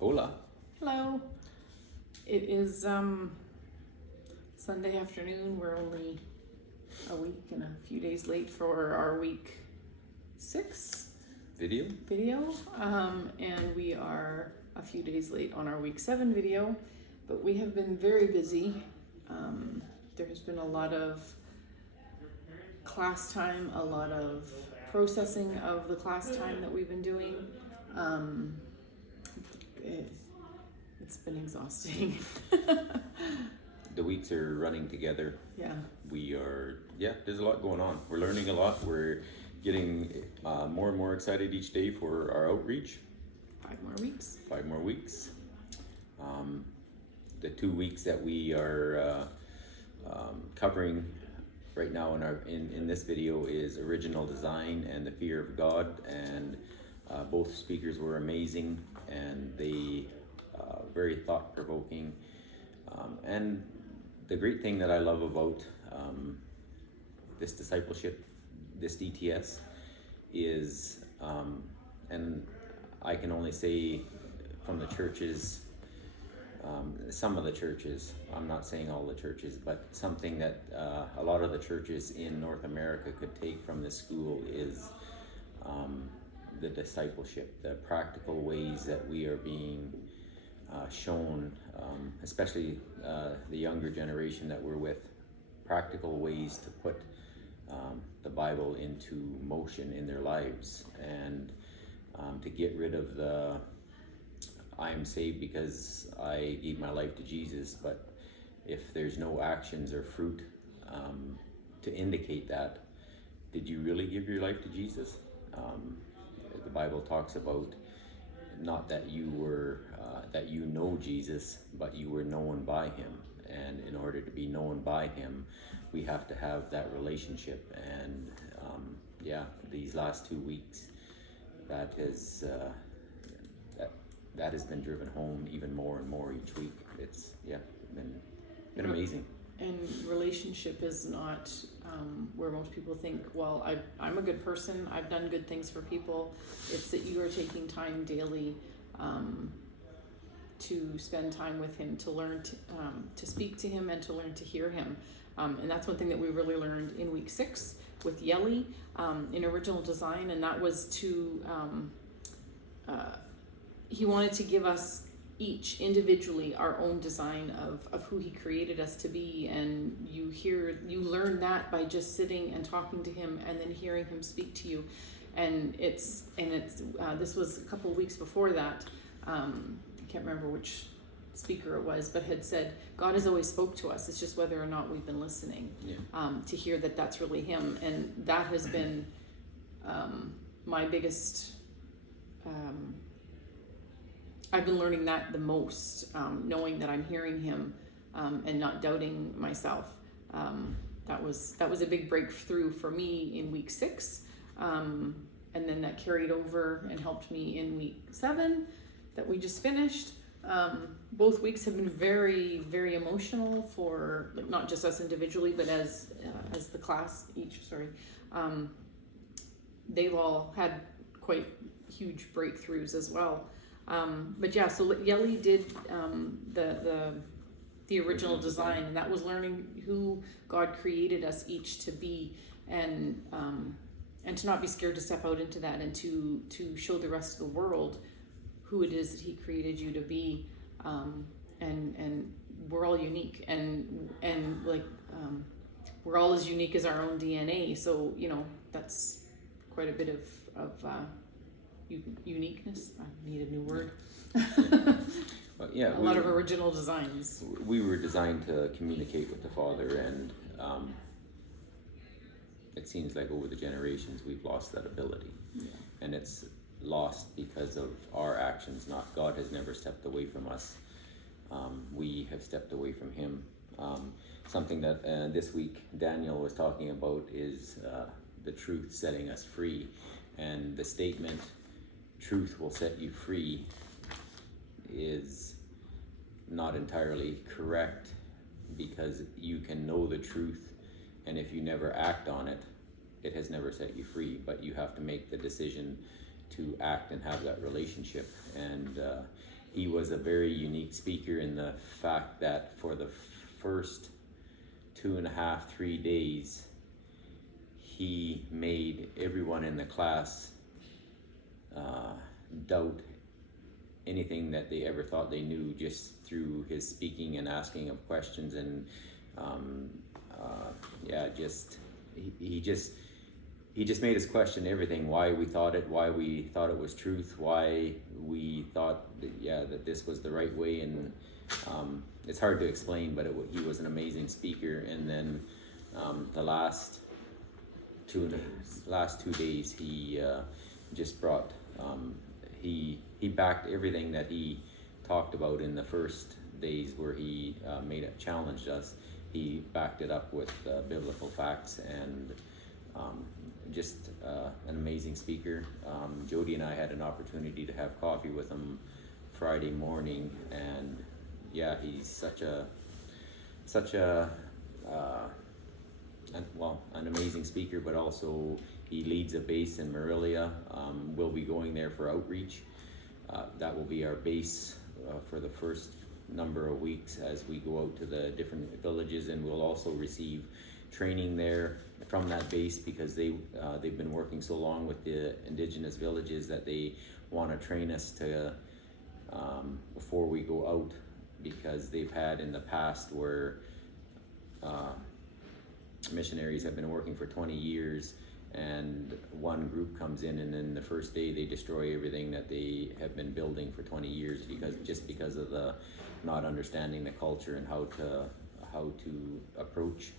Hola. Hello. It is Sunday afternoon. We're only a week and a few days late for our week 6 Video? video. And we are a few days late on our week 7 video. But we have been very busy. There has been a lot of class time, a lot of processing of the class time that we've been doing. It's been exhausting. The weeks are running together. Yeah. There's a lot going on. We're learning a lot. We're getting more and more excited each day for our outreach. 5 more weeks. 5 more weeks. The 2 weeks that we are covering right now in this video is original design and the fear of God, and both speakers were amazing, and they very thought-provoking, and the great thing that I love about this discipleship, this DTS, is, and I can only say from the churches, some of the churches, I'm not saying all the churches, but something that a lot of the churches in North America could take from this school is the discipleship, the practical ways that we are being shown, especially the younger generation that we're with, practical ways to put the Bible into motion in their lives, and to get rid of the I am saved because I gave my life to Jesus, but if there's no actions or fruit to indicate that, did you really give your life to Jesus? The Bible talks about not that you were that you know Jesus, but you were known by him, and in order to be known by him, we have to have that relationship. And these last 2 weeks, that has been driven home even more and more each week. It's been amazing. And relationship is not where most people think, well, I'm a good person, I've done good things for people. It's that you are taking time daily to spend time with him, to learn to speak to him and to learn to hear him. And that's one thing that we really learned in week 6 with Yeli in original design, and that was to he wanted to give us each individually our own design of who he created us to be. And you learn that by just sitting and talking to him and then hearing him speak to you. And it's this was a couple of weeks before that. I can't remember which speaker it was, but had said God has always spoke to us. It's just whether or not we've been listening to hear that that's really him. And that has been my biggest I've been learning that the most, knowing that I'm hearing him and not doubting myself. That was a big breakthrough for me in week 6, and then that carried over and helped me in week 7 that we just finished. Both weeks have been very, very emotional for not just us individually, but as the class each. They've all had quite huge breakthroughs as well. So Yeli did the original design, and that was learning who God created us each to be, and to not be scared to step out into that, and to show the rest of the world who it is that he created you to be. And we're all unique, and we're all as unique as our own DNA. So that's quite a bit of uniqueness. I need a new word. A lot of original designs. We were designed to communicate with the Father, and it seems like over the generations we've lost that ability. And it's lost because of our actions. Not God has never stepped away from us. We have stepped away from him. Something that this week Daniel was talking about is the truth setting us free, and the statement truth will set you free is not entirely correct, because you can know the truth, and if you never act on it, it has never set you free. But you have to make the decision to act and have that relationship. And he was a very unique speaker in the fact that for the first 2.5, 3 days, he made everyone in the class doubt anything that they ever thought they knew, just through his speaking and asking of questions. And he just made us question everything, why we thought it was truth, why we thought that this was the right way. And it's hard to explain, but he was an amazing speaker. And then the last 2 days, he just brought he backed everything that he talked about in the first days, where he challenged us. He backed it up with biblical facts, and just an amazing speaker. Jody and I had an opportunity to have coffee with him Friday morning, and he's such an amazing speaker, but also he leads a base in Morelia. We'll be going there for outreach. That will be our base for the first number of weeks as we go out to the different villages, and we'll also receive training there from that base, because they've been working so long with the indigenous villages that they want to train us to before we go out, because they've had in the past where missionaries have been working for 20 years, and one group comes in, and then the first day they destroy everything that they have been building for 20 years, because of the not understanding the culture and how to approach.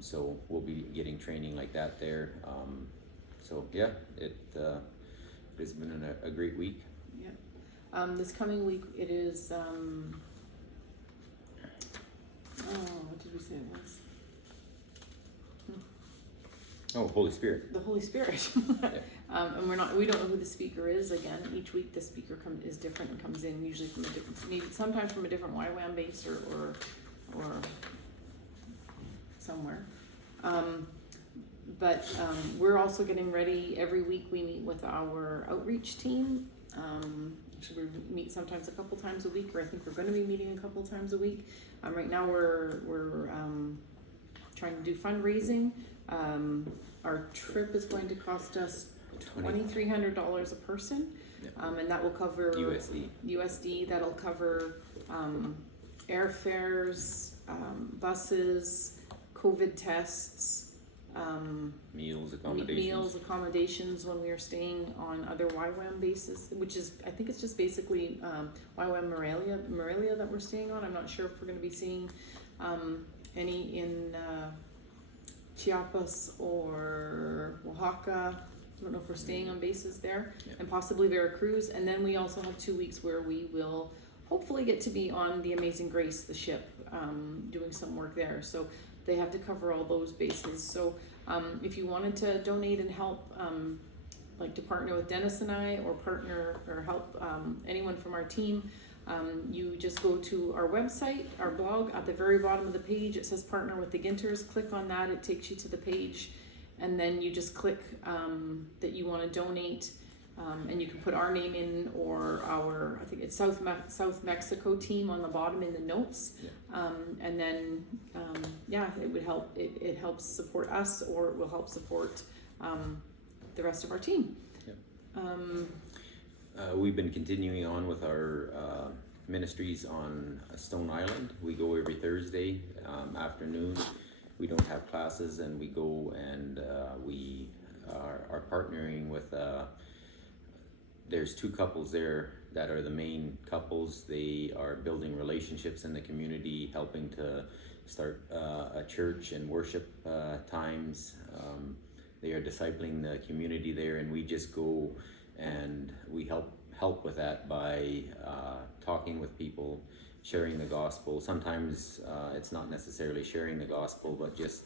So we'll be getting training like that there. It has been a great week. Yeah. This coming week it is what did we say it was? Oh, Holy Spirit. The Holy Spirit. And we don't know who the speaker is. Again, each week the speaker is different and comes in usually from a different, maybe sometimes from a different YWAM base or somewhere. But we're also getting ready. Every week we meet with our outreach team. Actually, we meet sometimes a couple times a week, or I think we're going to be meeting a couple times a week. Right now we're trying to do fundraising. Our trip is going to cost us $2,300 a person, and that will cover USD. That'll cover airfares, buses, COVID tests, meals, accommodations when we are staying on other YWAM bases, which is, I think it's just basically YWAM Morelia that we're staying on. I'm not sure if we're going to be seeing any in Chiapas or Oaxaca. I don't know if we're staying on bases there, and possibly Veracruz. And then we also have 2 weeks where we will hopefully get to be on the Amazing Grace, the ship, doing some work there. So they have to cover all those bases. So if you wanted to donate and help, like to partner with Dennis and I, or partner or help anyone from our team, you just go to our website, our blog. At the very bottom of the page, it says Partner with the Ginters. Click on that. It takes you to the page, and then you just click that you want to donate, and you can put our name in, or our, I think it's South Mexico team on the bottom in the notes. And then it would help. It helps support us, or it will help support the rest of our team. We've been continuing on with our ministries on Stone Island. We go every Thursday afternoon. We don't have classes, and we go, and we are partnering with, there's 2 couples there that are the main couples. They are building relationships in the community, helping to start a church and worship times. They are discipling the community there, and we just go and we help with that by talking with people, sharing the gospel. Sometimes it's not necessarily sharing the gospel, but just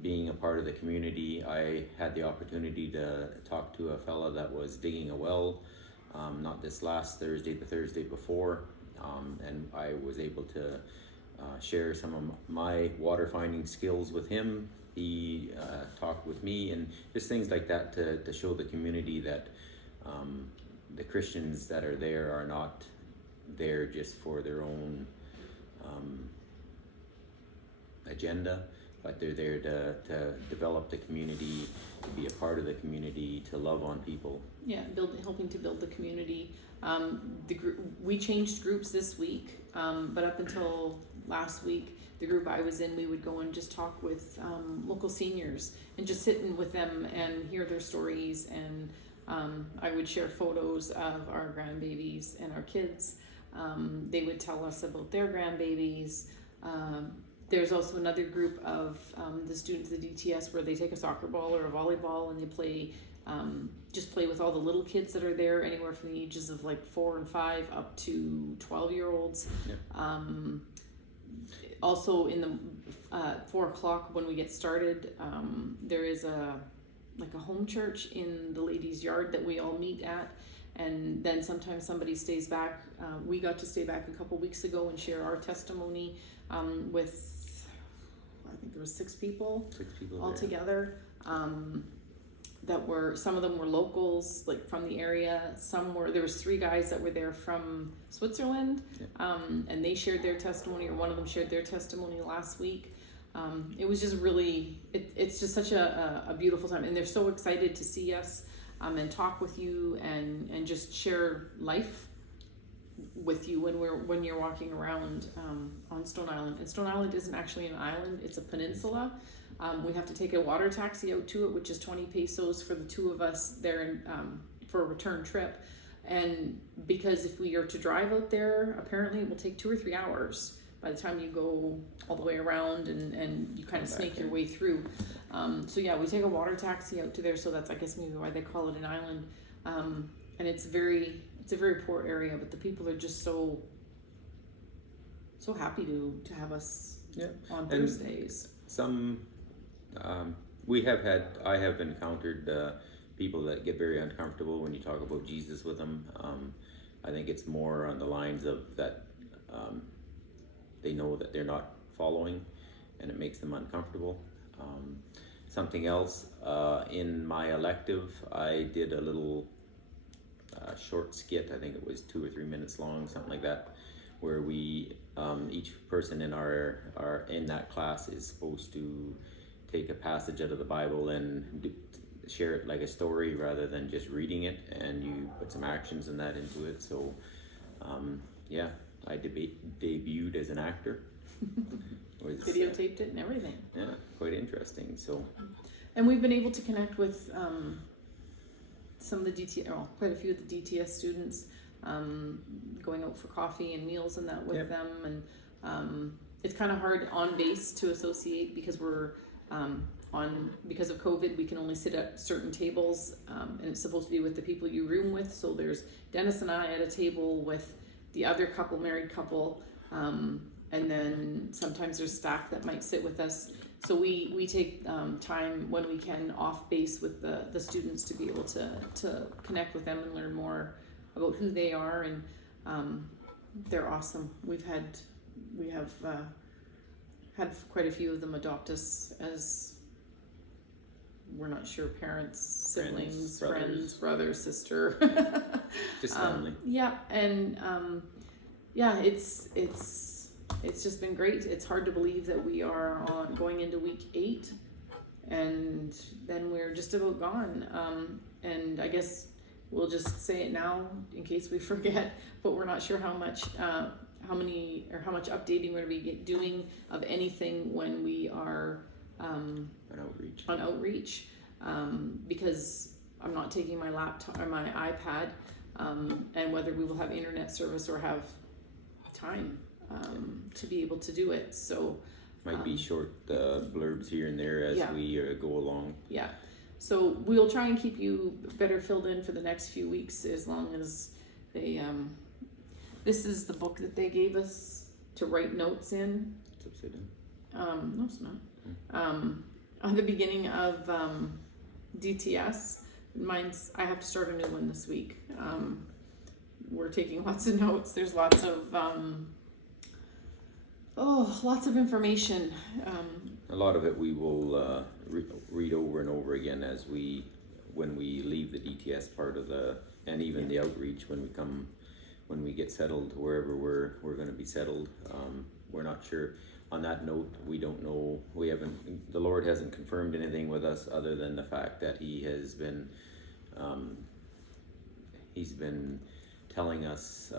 being a part of the community. I had the opportunity to talk to a fella that was digging a well, not this last Thursday, the Thursday before, and I was able to share some of my water finding skills with him. He talked with me, and just things like that to show the community that the Christians that are there are not there just for their own agenda, but they're there to develop the community, to be a part of the community, to love on people. Yeah, helping to build the community. We changed groups this week, but up until last week, the group I was in, we would go and just talk with local seniors and just sit in with them and hear their stories. And I would share photos of our grandbabies and our kids. They would tell us about their grandbabies. There's also another group of the students of the DTS where they take a soccer ball or a volleyball and they play, just play with all the little kids that are there, anywhere from the ages of like 4 and 5 up to 12-year-olds. Yeah. Also in the 4 o'clock when we get started, there is a home church in the ladies' yard that we all meet at. And then sometimes somebody stays back. We got to stay back a couple weeks ago and share our testimony with, I think there was 6 people all together. Some of them were locals, like from the area. There was 3 guys that were there from Switzerland, and they shared their testimony, or one of them shared their testimony last week. It was just really, it's just such a beautiful time, and they're so excited to see us and talk with you and just share life with you when you're walking around on Stone Island. And Stone Island isn't actually an island, it's a peninsula. We have to take a water taxi out to it, which is 20 pesos for the 2 of us there for a return trip. And because if we are to drive out there, apparently it will take 2 or 3 hours by the time you go all the way around and you kind of snake your way through. So yeah, we take a water taxi out to there, so that's I guess maybe why they call it an island. And it's a very poor area, but the people are just so happy to have us on Thursdays. I have encountered people that get very uncomfortable when you talk about Jesus with them. I think it's more on the lines of that they know that they're not following, and it makes them uncomfortable. Something else, in my elective, I did a little short skit. I think it was 2 or 3 minutes long, something like that, where we each person in in that class is supposed to take a passage out of the Bible and share it like a story rather than just reading it, and you put some actions and that into it. So I debuted as an actor. Videotaped it and everything. Yeah, quite interesting. So, and we've been able to connect with some of the quite a few of the DTS students, going out for coffee and meals and that with them. And it's kind of hard on base to associate because we're because of COVID, we can only sit at certain tables, and it's supposed to be with the people you room with. So there's Dennis and I at a table with the other married couple, and then sometimes there's staff that might sit with us. So we take time when we can off base with the students to be able to connect with them and learn more about who they are, and they're awesome. We have had quite a few of them adopt us as, we're not sure, parents, siblings, friends, brother, sister. Just family. It's just been great. It's hard to believe that we are going into week 8, and then we're just about gone. And I guess we'll just say it now in case we forget, but we're not sure how much updating we're going to be doing of anything when we are on outreach, because I'm not taking my laptop or my iPad, and whether we will have internet service or have time to be able to do it. So might be short blurbs here and there as we go along. Yeah. So we'll try and keep you better filled in for the next few weeks, as long as they this is the book that they gave us to write notes in. It's upside down. No, it's not. On the beginning of DTS, I have to start a new one this week. We're taking lots of notes. There's lots of information. A lot of it we will read over and over again when we leave the DTS part of the and even the outreach when we get settled wherever we're going to be settled. We're not sure. On that note, we don't know. The Lord hasn't confirmed anything with us other than the fact that He's been telling us,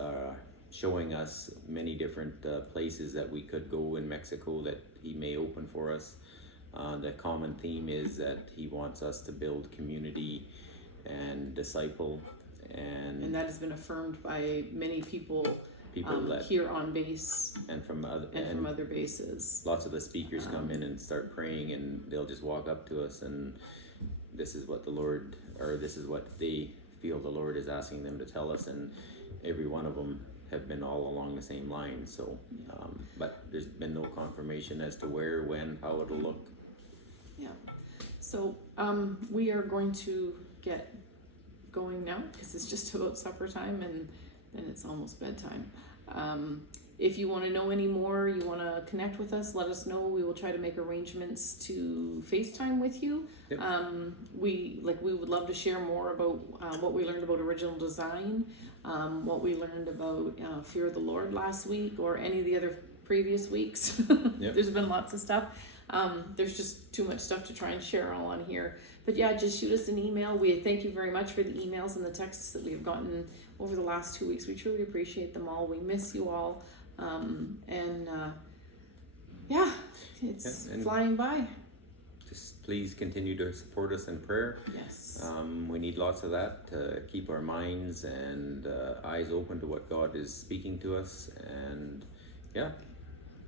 showing us many different places that we could go in Mexico that He may open for us. The common theme is that He wants us to build community and disciple, And that has been affirmed by many people that here on base and from other bases. Lots of the speakers come in and start praying, and they'll just walk up to us, and this is what this is what they feel the Lord is asking them to tell us, and every one of them have been all along the same line. So, but there's been no confirmation as to where, when, how it'll look. Yeah. So we are going to get going now because it's just about supper time, and then it's almost bedtime. If you want to know any more, you want to connect with us, let us know. We will try to make arrangements to FaceTime with you. Yep. We would love to share more about what we learned about original design, what we learned about Fear of the Lord last week, or any of the other previous weeks. Yep. There's been lots of stuff. There's just too much stuff to try and share all on here. But yeah, just shoot us an email. We thank you very much for the emails and the texts that we've gotten over the last 2 weeks. We truly appreciate them all. We miss you all. It's flying by. Just please continue to support us in prayer. Yes. We need lots of that to keep our minds and eyes open to what God is speaking to us, and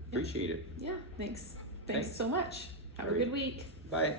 appreciate it. Yeah, thanks so much. Have a good week. Bye.